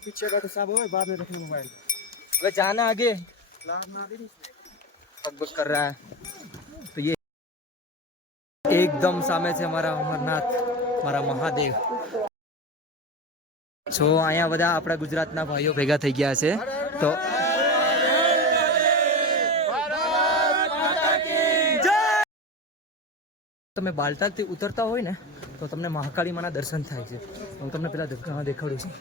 पीछे का तो सब हो बाद में रखना मोबाइल। अबे जाना आगे, लाना भी नहीं पग कर रहा है। तो ये एकदम सामे છે મારા અમરનાથ, મારા મહાદેવ। છો અહીંયા બધા આપણા ગુજરાતના ભાઈઓ ભેગા થઈ ગયા છે। તો તમે બાલટાથી ઉતરતા હોય ને તો તમને મહાકાળી માના દર્શન થાય છે। હું તમને પેલા દેખાડું છું।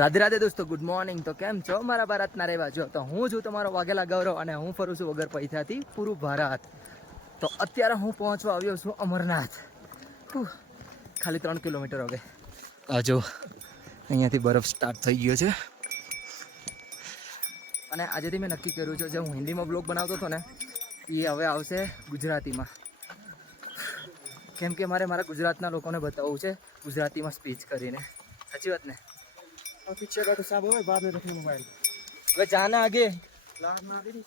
રાધે રાધે દોસ્તો, ગુડ મોર્નિંગ। તો કેમ છો મારા ભારતના રહેવા છો? તો હું છું તમારો વાઘેલા ગૌરવ અને હું ફરું છું વગર પૈસાથી પૂરું ભારત। તો અત્યારે હું પહોંચવા આવ્યો છું અમરનાથ। ખાલી 3 કિલોમીટર હવે। આ જો અહીંયાથી બરફ સ્ટાર્ટ થઈ ગયો છે અને આજેથી મેં નક્કી કર્યું છે જે હું હિન્દીમાં બ્લોગ બનાવતો હતો ને એ હવે આવશે ગુજરાતીમાં, કેમ કે મારે મારા ગુજરાતના લોકોને બતાવવું છે ગુજરાતીમાં સ્પીચ કરીને। સાચી વાત ને? पीछे का तो सब हो बाद में रखना मोबाइल। अबे जाना आगे, लाना भी नहीं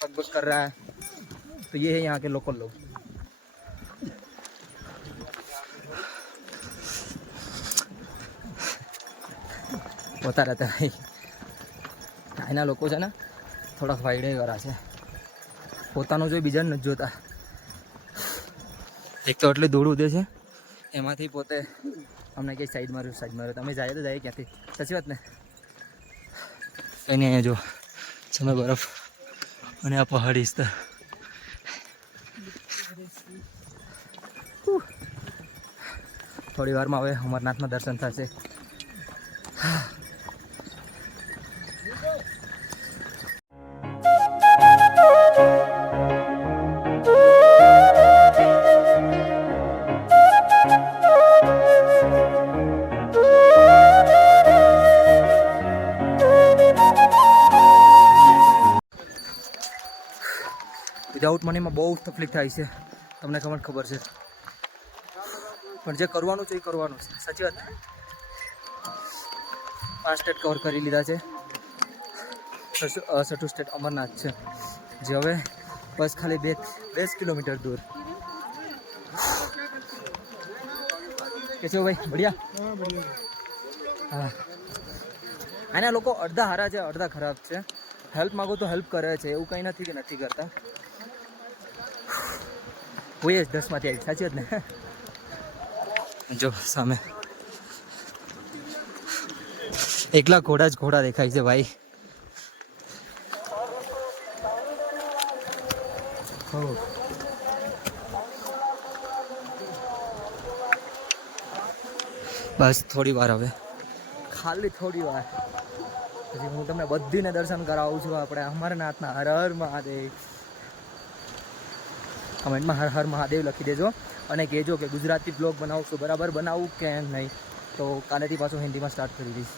पग कर रहा है। तो ये है यहाँ के लोकल लोग। होता रहता है भाई, અહીંના લોકો છે ને થોડાક વાયડે કરા છે, પોતાનું જોઈ બીજાને નથી જોતા। એક તો એટલી ધૂળ ઉડે છે એમાંથી પોતે અમને કે સાઈડ માર્યો તમે જાય તો જાય ક્યાંથી? સાચી વાત ને? કંઈ નહીં, અહીંયા જો તમે બરફ અને આ પહાડી વિસ્તાર। થોડી વારમાં હવે અમરનાથના દર્શન થશે। વિધાઉટ મનીમાં બહુ તકલીફ થાય છે, તમને ખબર છે, પણ જે કરવાનું છે એ કરવાનું છે। સાચી વાત? 5 સ્ટેટ કવર કરી લીધા છે, 6 સ્ટેટ અમરનાથ છે, જે હવે બસ ખાલી 2 કિલોમીટર દૂર। કે છે ભાઈ? બઢિયા? હા, આના લોકો અડધા હારા છે અડધા ખરાબ છે। હેલ્પ માગો તો હેલ્પ કરે છે, એવું કંઈ નથી કે નથી કરતા। હોય જ 10માંથી 1। સાચી વાત ને? જો સામે એકલા ઘોડા જ ઘોડા દેખાય છે ભાઈ। બસ થોડી વાર હવે, ખાલી થોડી વાર પછી હું તમને બધીને દર્શન કરાવું છું આપણે અમરનાથના। હર હર મહાદેવ। કમેન્ટમાં હર હર મહાદેવ લખી દેજો અને કહેજો કે ગુજરાતી બ્લોગ બનાવશું, બરાબર બનાવું કે નહીં, તો કાલેથી પાછો હિન્દીમાં સ્ટાર્ટ કરી દઈશ।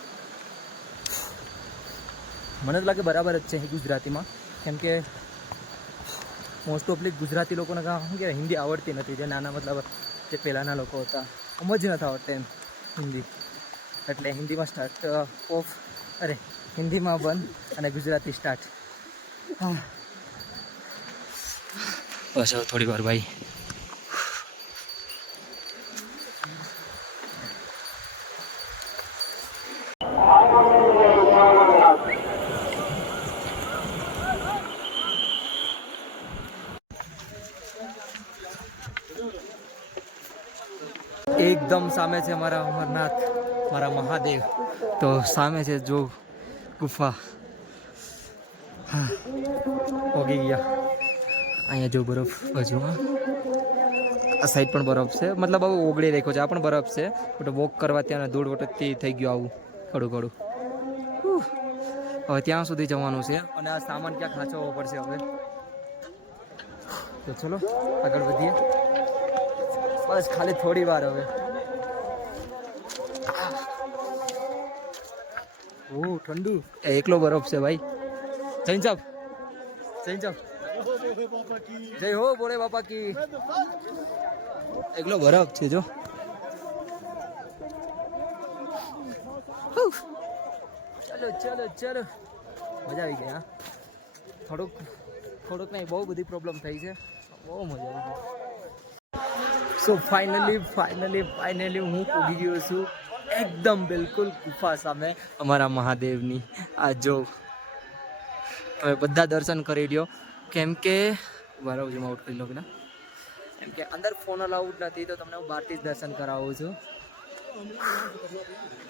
મને તો લાગે બરાબર જ છે ગુજરાતીમાં, કેમ કે મોસ્ટ ઓફલી ગુજરાતી લોકોને શું કહેવાય હિન્દી આવડતી નથી, જે નાના મતલબ જે પહેલાંના લોકો હતા સમજ નથી આવડતા એમ હિન્દી, એટલે હિન્દીમાં સ્ટાર્ટ હિન્દીમાં બંધ અને ગુજરાતી સ્ટાર્ટ। હા બસ હવે થોડી વાર ભાઈ। એકદમ સામે છે મારા અમરનાથ, મારા મહાદેવ। તો સામે છે જો ગુફા। હા ઓગી ગયા। અહીંયા જો બરફ બાજુ, આ સાઈડ પણ બરફ છે, મતલબ હવે ઓગળી રાખ્યો છે, આ પણ બરફ છે, બટ વોક કરવા ત્યાં ધૂળ વટકથી થઈ ગયું આવું કડું। હવે ત્યાં સુધી જવાનું છે અને આ સામાન ક્યાં ખાંચવવો પડશે હવે। તો ચલો આગળ વધીએ, બસ ખાલી થોડી વાર હવે। ઓહ ઠંડુ, એકલો બરફ છે ભાઈ। જૈન સાહેબ જય હો બોલે બાપા કી। એકલો બરફ છે જો। ચલો ચલો ચલો, મજા આવી ગઈ। હા થોડુંક નહીં, બહુ બધી પ્રોબ્લેમ થઈ છે, બહુ મજા આવી ગઈ। સો ફાઇનલી હું પૂગી ગયો છું એકદમ બિલકુલ ગુફા સામે અમારા મહાદેવની. આ જો તમે બધા દર્શન કરી લ્યો, કેમ કે બરાબર હું આઉટ કરી લો પેલા, કેમ કે અંદર ફોન અલાઉડ નથી, તો તમને હું બહારથી જ દર્શન કરાવું છું.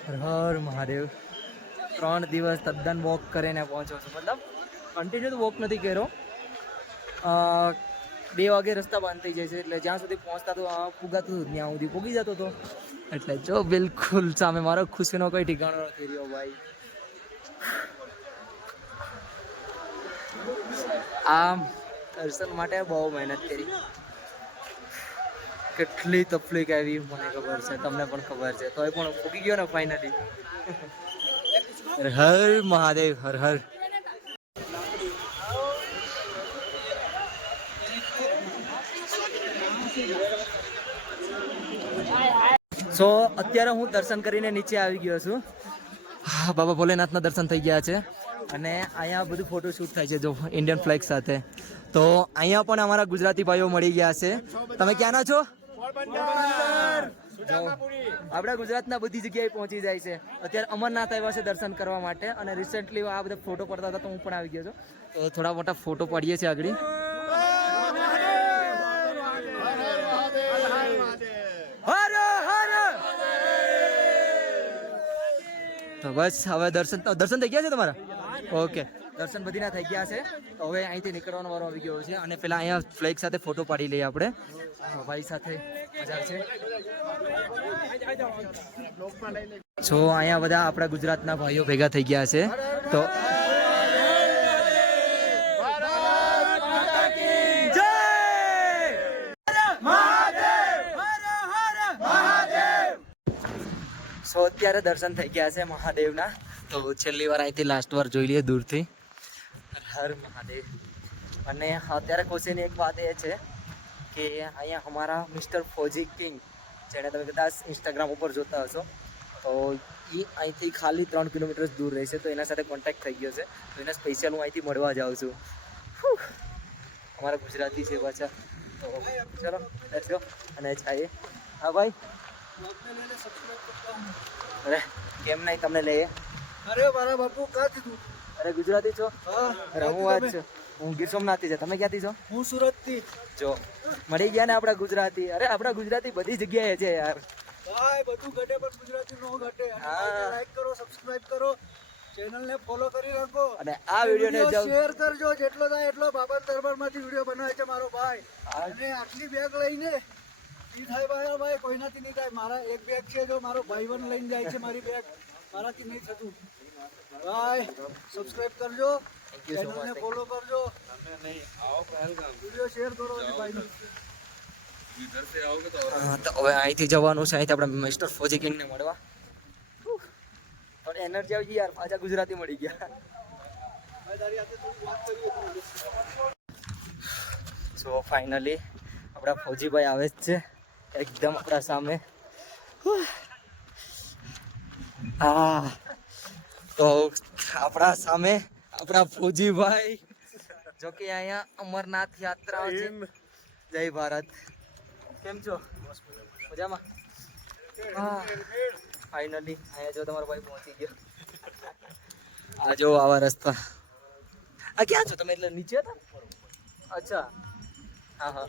હર હર મહાદેવ. 3 દિવસ તદ્દન વોક કરીને પહોંચ્યો છું, મતલબ કન્ટિન્યુ તો વોક નથી કર્યો. 2 વાગે રસ્તા બંધ થઈ જાય છે, એટલે જ્યાં સુધી પહોંચતા તો પૂગાતું હતું ત્યાં સુધી પૂગી જતો હતો. એટલે જો બિલકુલ સામે મારો ખુશીનો કોઈ ઠિકાણો નથી રહ્યો ભાઈ. આ દર્શન માટે બહુ મહેનત કરી, કેટલી તકલીફ આવી મને ખબર છે, તમને પણ ખબર છે, તોય પણ પૂગી ગયો ને ફાઇનલી. હર હર મહાદેવ, હર હર. સો અત્યારે હું દર્શન કરીને નીચે આવી ગયો છું. બાબા ભોલેનાથના દર્શન થઈ ગયા છે, અને અહીંયા બધું ફોટોશૂટ થાય છે જો ઇન્ડિયન ફ્લેગ સાથે. તો અહીંયા પણ અમારા ગુજરાતી ભાઈઓ મળી ગયા છે. તમે ક્યાંના છો? આપણા ગુજરાતના બધી જગ્યાએ પહોંચી જાય છે. અત્યારે અમરનાથ આવ્યા છે દર્શન કરવા માટે, અને રિસેન્ટલી આ બધા ફોટો પડતા હતા તો હું પણ આવી ગયો છું. તો થોડા મોટા ફોટો પાડીએ છીએ આગળ. તો બસ હવે દર્શન થઈ ગયા છે તમારા? ઓકે, દર્શન બધી ના થઈ ગયા છે. તો હવે અહીંથી નીકળવાનો વારો આવી ગયો છે, અને પેલા અહીંયા ફ્લેગ સાથે ફોટો પાડી લઈએ આપણે ભાઈ સાથે. મજા છે. સો અહીંયા બધા આપણા ગુજરાતના ભાઈઓ ભેગા થઈ ગયા છે. તો સો અત્યારે દર્શન થઈ ગયા છે મહાદેવના. તો છેલ્લી વાર અહીંથી લાસ્ટ વાર જોઈ લઈએ દૂરથી. હર મહાદેવ. અને અત્યારે ખુશીની એક વાત એ છે કે અહીંયા અમારા મિસ્ટર ફોજી કિંગ, જેને તમે કદાચ ઇન્સ્ટાગ્રામ ઉપર જોતા હશો, તો એ અહીંથી ખાલી 3 કિલોમીટર દૂર રહેશે. તો એના સાથે કોન્ટેક્ટ થઈ ગયો છે, તો એને સ્પેશિયલ હું અહીંથી મળવા જાઉં છું. અમારા ગુજરાતી છે પાછા. તો ચલો લેટ્સ ગો અને જઈએ. હા ભાઈ. અરે કેમ નહીં, તમને લઈએ. અરે મારા બાપુ કાં કીધું? અરે ગુજરાતી છો? અરે હું વાત છે, હું ગીર સોમનાથથી છે. તમે ક્યાંથી છો? હું સુરતથી. જો મળી ગયા ને આપણા ગુજરાતી. અરે આપણા ગુજરાતી બધી જગ્યાએ છે યાર ભાઈ, બધું ઘટે પણ ગુજરાતી નો ઘટે. લાઈક કરો, સબસ્ક્રાઇબ કરો, ચેનલને ફોલો કરી રાખો, અને આ વિડિયોને શેર કરજો. જેટલો થાય એટલો. બાબા દરબારમાંથી વિડિયો બનાવે છે મારો ભાઈ, અને આટલી બેગ લઈને ઈ થાય ભાઈ, કોઈનાથી નહીં થાય. મારા એક બેગ છે, જો મારો ભાઈબંધ લઈને જાય છે મારી બેગ, મારાથી નહીં થતું. ભાઈ સબસ્ક્રાઇબ કરજો, ચેનલને ફોલો કરજો, વિડિયો શેર કરો ભાઈનો. તો હવે અહીંથી જવાનું છે. અહીંથી આપણે મિસ્ટર ફોજી કિંગને મળવા. થોડી એનર્જી આવી ગઈ યાર, પાછા ગુજરાતી મળી ગયા. સો ફાઇનલી આપણા ફોજીભાઈ આવે જ છે એકદમ આપણા સામે. હા, તો આપણા સામે આપણા ફોજીભાઈ, જો કે અહીંયા અમરનાથ યાત્રા છે. જય ભારત. કેમ છો? મજામાં? હા ફાઇનલી અહીંયા જો તમારો ભાઈ પહોંચી ગયો. આ જો આવા રસ્તા. આ ક્યાં છો તમે? એટલે નીચે હતા? અચ્છા, હા હા.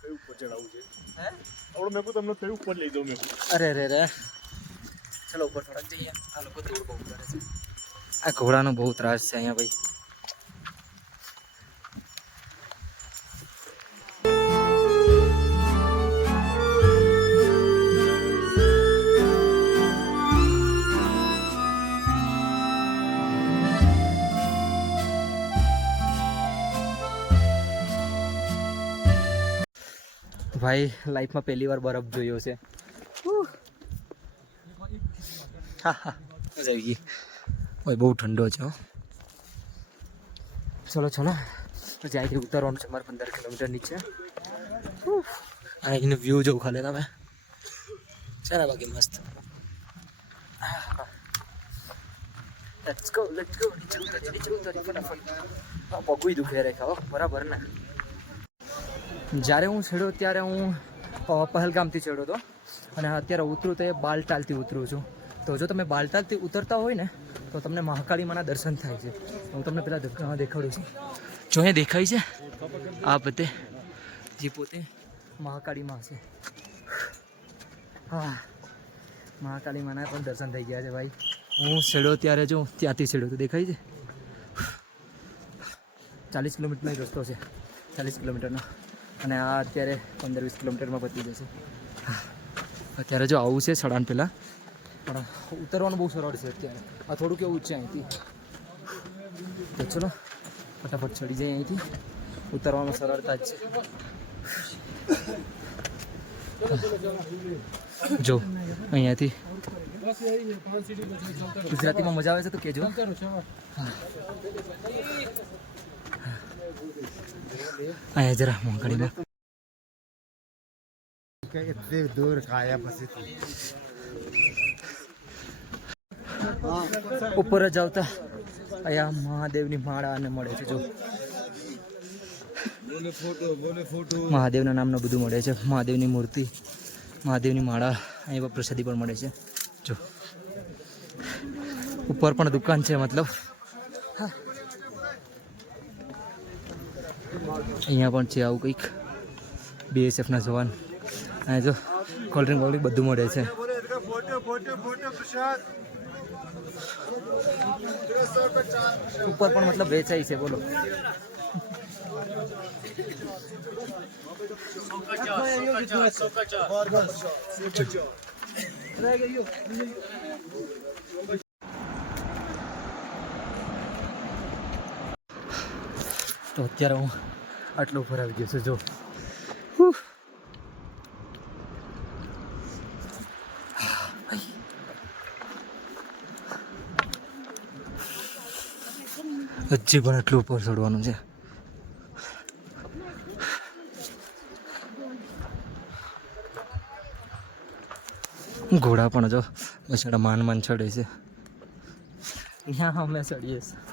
કઈ ઉપર ચડાવવું છે? હે આવડો મેં તમને કઈ ઉપર લઈ દઉં મેં. અરે રે રે, ચલો ઉપર થોડાક જઈએ. આ લોકો દોડ બહુ કરે છે. આ ઘોડાનો બહુ ત્રાસ છે અહીંયા ભાઈ. ભાઈ લાઈફમાં પહેલી વાર બરફ જોયો છે. હા હા, મજા આવી ગઈ ભાઈ. બહુ ઠંડો છે. ચલો ચલો, પછી અહીંથી ઉતરવાનું છે મારે 15 કિલોમીટર નીચે. અહીંનો વ્યૂ જોઉં ખાલી તમે. છે ને બાકી મસ્ત. લેટ્સ ગો નીચે ઉતરી ફટાફટ. પગુય દુખે રે ખાઓ બરાબર ને. જ્યારે હું છેડ્યો ત્યારે હું પહેલગામથી ચડ્યો હતો અને અત્યારે ઉતરું તો એ બાલટાલથી ઉતરું છું. તો જો તમે બાલટાલથી ઉતરતા હોય ને તો તમને મહાકાળી માના દર્શન થાય છે. હું તમને પેલા દેખાડું છું. જો અહીંયા દેખાય છે આ પોતે જે પોતે મહાકાળી માં છે. હા, મહાકાળી માના પણ દર્શન થઈ ગયા છે ભાઈ. હું ચડ્યો ત્યારે જો ત્યાંથી ચડ્યો તો દેખાય છે. 40 કિલોમીટરનો રસ્તો છે, 40 કિલોમીટરનો, અને આ અત્યારે 15-20 કિલોમીટરમાં પતી જશે. અત્યારે જો આવું છે સડાન પહેલાં, પણ ઉતરવાનું બહુ સરળ છે અત્યારે. આ થોડુંક એવું છે અહીંથી. તો ચલો ફટાફટ ચડી જાય અહીંથી. ઉતરવામાં સરળતા જ છે. જો અહીંયાથી ગુજરાતીમાં મજા આવે છે તો કહેજો. અહીંયા જરા મોંઘડીમાં દૂર ખાયા પછી ઉપર જ આવતા અહીંયા મહાદેવની માળા અને મળે છે. જો મહાદેવના નામનું બધું મળે છે. મહાદેવની મૂર્તિ, મહાદેવની માળા, અહીં પ્રસાદી પણ મળે છે. જો ઉપર પણ દુકાન છે. મતલબ અહીંયા પણ છે આવું કંઈક. BSFના જવાન. અહીંયા જો કોલ્ડ્રિંક વોલ્ડ્રિંક બધું મળે છે. ઉપર પણ મતલબ વેચાય છે. બોલો તો અત્યારે હું આટલો ઉપર આવી ગયો છું. જો હજી પણ એટલું ઉપર ચડવાનું છે. ઘોડા પણ જો બછડા માન ચડે છે. અહીંયા અમે ચડીએ છીએ.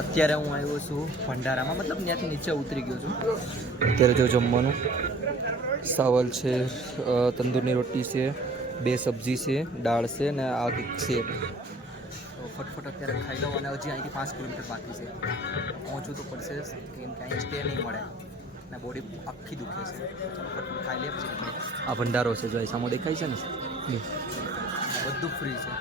અત્યારે હું આવ્યો છું ભંડારામાં, મતલબ ત્યાંથી નીચે ઉતરી ગયો છું. અત્યારે જો જમવાનું ચાવલ છે, તંદૂરની રોટી છે, 2 સબ્જી છે, દાળ છે ને આ છે. તો ફટફટ અત્યારે ખાઈ લઉં. અને હજી અહીંથી 5 કિલોમીટર બાકી છે. પહોંચવું તો પડશે કેમ કે અહીં સ્ટે નહીં મળે ને બોડી આખી દુખે છે. ફટફટ ખાઈ લે પછી. આ ભંડારો છે જો સામો દેખાય છે ને, બધું ફ્રી છે.